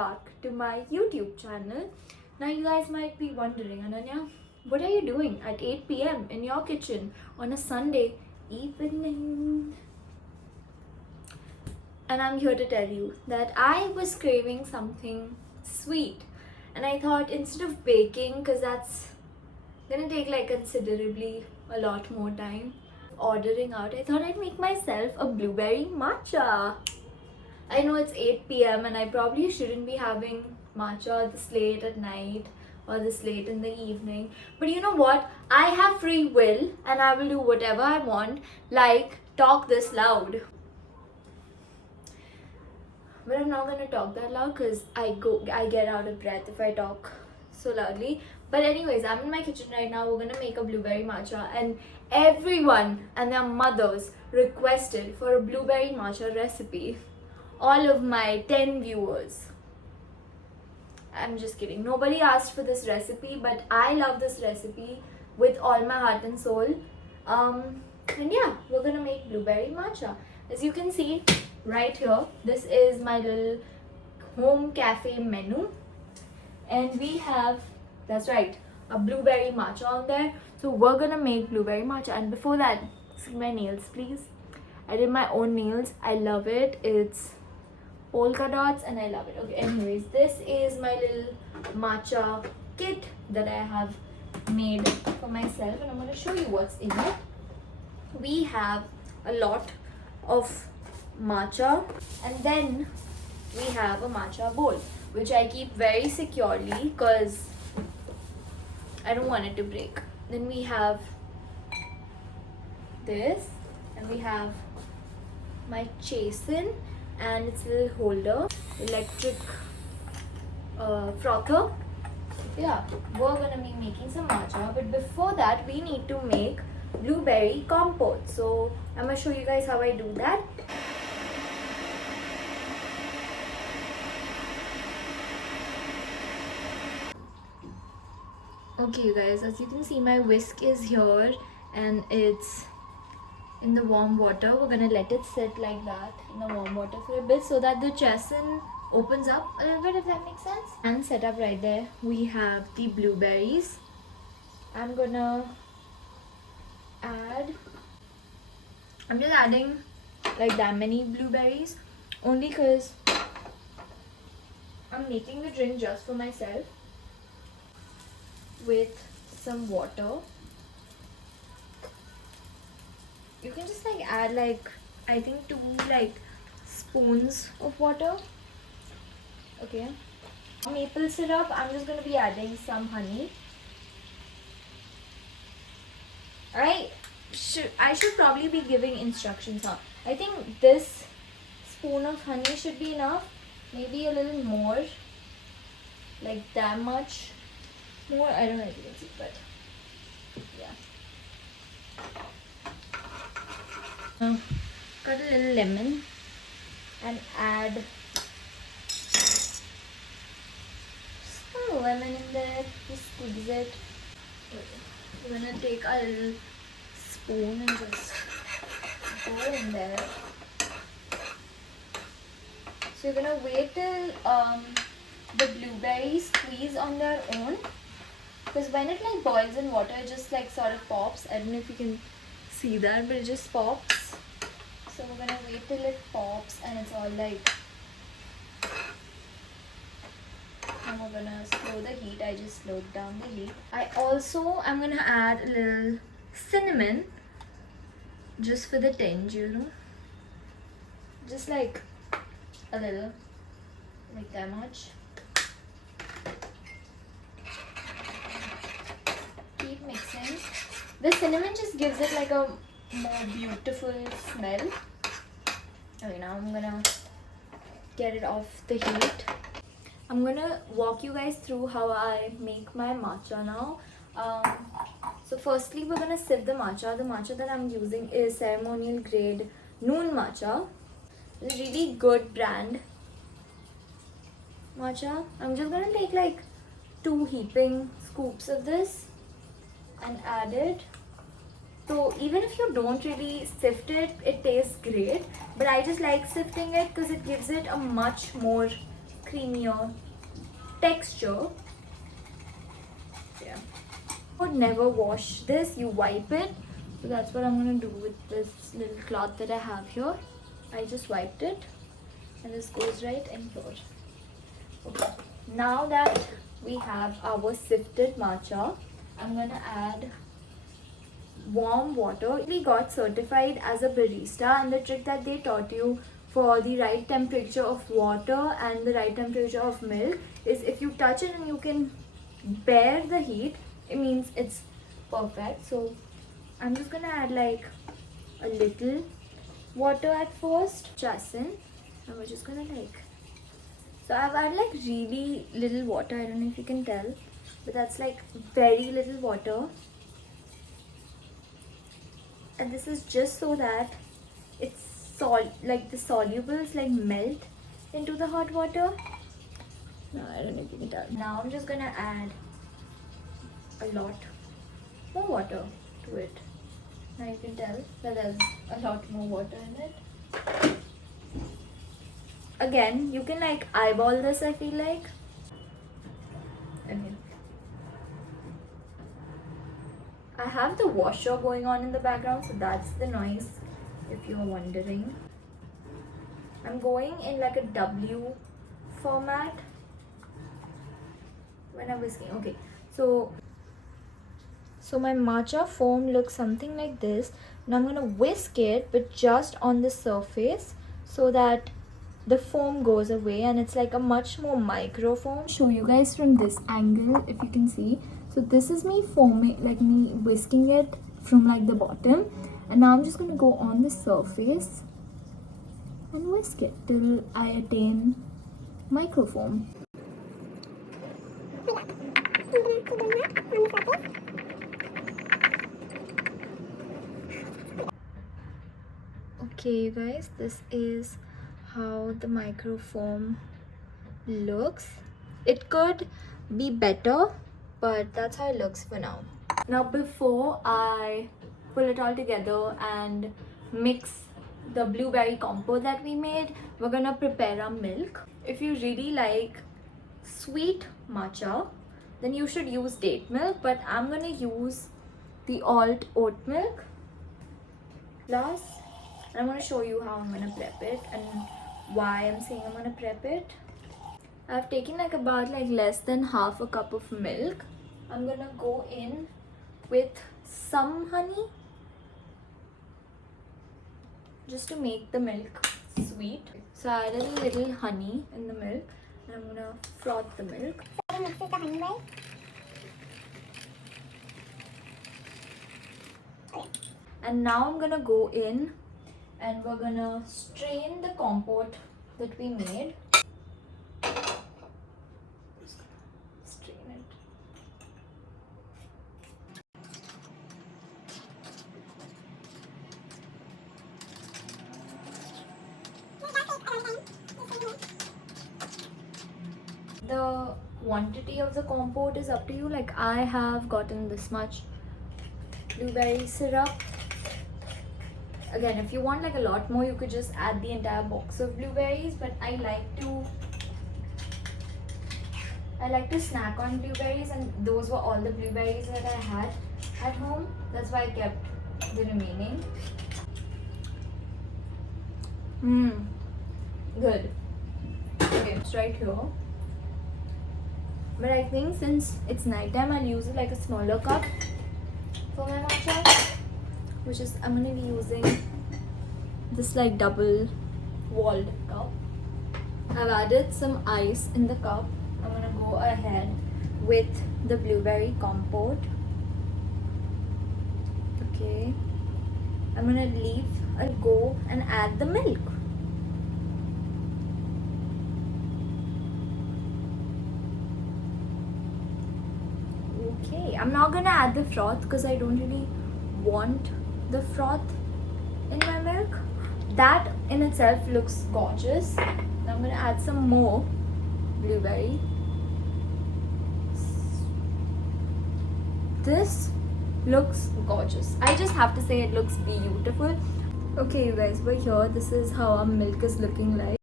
back to my YouTube channel. Now you guys might be wondering, Ananya, what are you doing at 8 p.m. in your kitchen on a Sunday evening? And I'm here to tell you that I was craving something sweet, and I thought instead of baking, because that's gonna take like considerably a lot more time, ordering out, I thought I'd make myself a blueberry matcha. I know it's 8 p.m. and I probably shouldn't be having matcha this late at night or this late in the evening, but you know what? I have free will and I will do whatever I want, like talk this loud. But I'm not gonna talk that loud because I get out of breath if I talk so loudly. But anyways, I'm in my kitchen right now. We're gonna make a blueberry matcha, and everyone and their mothers requested for a blueberry matcha recipe. All of my 10 viewers. I'm just kidding. Nobody asked for this recipe, but I love this recipe with all my heart and soul. And yeah, we're gonna make blueberry matcha. As you can see right here, this is my little home cafe menu, and we have, that's right, a blueberry matcha on there. So we're gonna make blueberry matcha, and before that, see my nails please. I did my own nails. I love it. It's polka dots and I love it. Okay, anyways, this is my little matcha kit that I have made for myself, and I'm gonna show you what's in it. We have a lot of matcha, and then we have a matcha bowl, which I keep very securely because I don't want it to break. Then we have this, and we have my chasen and its little holder, electric frother. Yeah, we're gonna be making some matcha, but before that we need to make blueberry compote. So I'm gonna show you guys how I do that. Okay you guys, as you can see, my whisk is here and it's in the warm water. We're gonna let it sit like that in the warm water for a bit so that the chasen opens up a little bit, if that makes sense. And set up right there, we have the blueberries. I'm just adding like that many blueberries only because I'm making the drink just for myself with some water. You can just like add like, I think 2 like spoons of water. Okay, maple syrup, I'm just gonna be adding some honey. I should probably be giving instructions now. I think this spoon of honey should be enough, maybe a little more, like that much more. I don't know if you can see, but yeah. Cut a little lemon and add some lemon in there. Just squeeze it. We're gonna take a little spoon and just go in there. So you're gonna wait till the blueberries squeeze on their own, because when it like boils in water, it just like sort of pops. I don't know if you can see that, but it just pops. So we're gonna wait till it pops and it's all like, and we're gonna slow the heat. I just slowed down the heat. I'm gonna add a little cinnamon just for the tinge, you know, just like a little, like that much. Keep mixing. The cinnamon just gives it like a more beautiful smell. Okay, now I'm gonna get it off the heat. I'm gonna walk you guys through how I make my matcha now. So firstly, we're gonna sieve the matcha. The matcha that I'm using is ceremonial grade Noon matcha. It's a really good brand matcha. I'm just gonna take like 2 heaping scoops of this and add it. So even if you don't really sift it, it tastes great, but I just like sifting it because it gives it a much more creamier texture. Yeah. Would never wash this, you wipe it. So that's what I'm gonna do with this little cloth that I have here. I just wiped it and this goes right in here. Okay, now that we have our sifted matcha, I'm gonna add warm water. We got certified as a barista, and the trick that they taught you for the right temperature of water and the right temperature of milk is if you touch it and you can bear the heat, it means it's perfect. So I'm just gonna add like a little water at first, chasin, and we're just gonna like, so I've added like really little water. I don't know if you can tell, but that's like very little water. And this is just so that it's like the solubles like melt into the hot water. No, I don't know if you can tell. Now I'm just gonna add a lot more water to it. Now you can tell that there's a lot more water in it. Again, you can like eyeball this, I feel like. Okay. I have the washer going on in the background, so that's the noise if you're wondering. I'm going in like a W format when I'm whisking. Okay, so my matcha foam looks something like this. Now I'm gonna whisk it, but just on the surface so that the foam goes away, and it's like a much more micro foam. Show you guys from this angle if you can see. So this is me foaming, like me whisking it from like the bottom, and now I'm just gonna go on the surface and whisk it till I attain microfoam. Okay, you guys, this is how the microfoam looks. It could be better, but that's how it looks for now. Now before I pull it all together and mix the blueberry compote that we made, we're gonna prepare our milk. If you really like sweet matcha, then you should use date milk, but I'm gonna use the alt oat milk. Plus, I'm gonna show you how I'm gonna prep it and why I'm saying I'm gonna prep it. I've taken like about like less than half a cup of milk. I'm gonna go in with some honey just to make the milk sweet. So I added a little honey in the milk and I'm gonna froth the milk. And now I'm gonna go in and we're gonna strain the compote that we made. Strain it. The quantity of the compote is up to you. Like I have gotten this much blueberry syrup. Again, if you want like a lot more, you could just add the entire box of blueberries, but I like to snack on blueberries, and those were all the blueberries that I had at home. That's why I kept the remaining. Good. Okay, it's right here. But I think since it's nighttime, I'll use it like a smaller cup for my matcha, which is, I'm gonna be using this like double walled cup. I've added some ice in the cup. I'm gonna go ahead with the blueberry compote. Okay, I'm gonna leave and go and add the milk. Okay, I'm not gonna add the froth because I don't really want the froth in my milk. That in itself looks gorgeous. Now I'm gonna add some more blueberry. This looks gorgeous. I just have to say it looks beautiful. Okay, you guys, we're here. This is how our milk is looking like.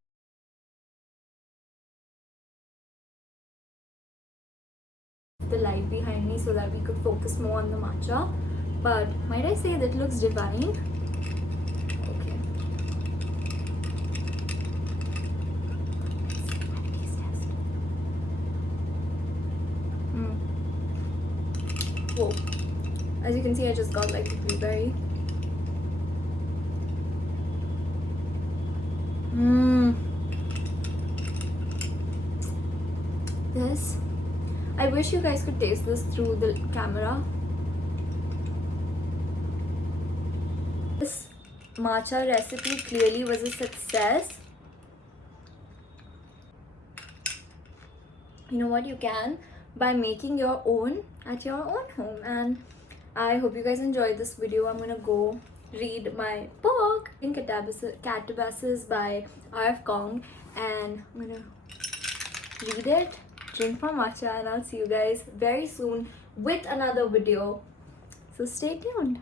the light behind me so that we could focus more on the matcha. But might I say that looks divine? Okay. Whoa. As you can see, I just got like the blueberry. This, I wish you guys could taste this through the camera. This matcha recipe clearly was a success. You know what, you can by making your own at your own home. And I hope you guys enjoyed this video. I'm gonna go read my book in Catabasis by R.F. Kong, and I'm gonna read it, drink my matcha, and I'll see you guys very soon with another video. So stay tuned.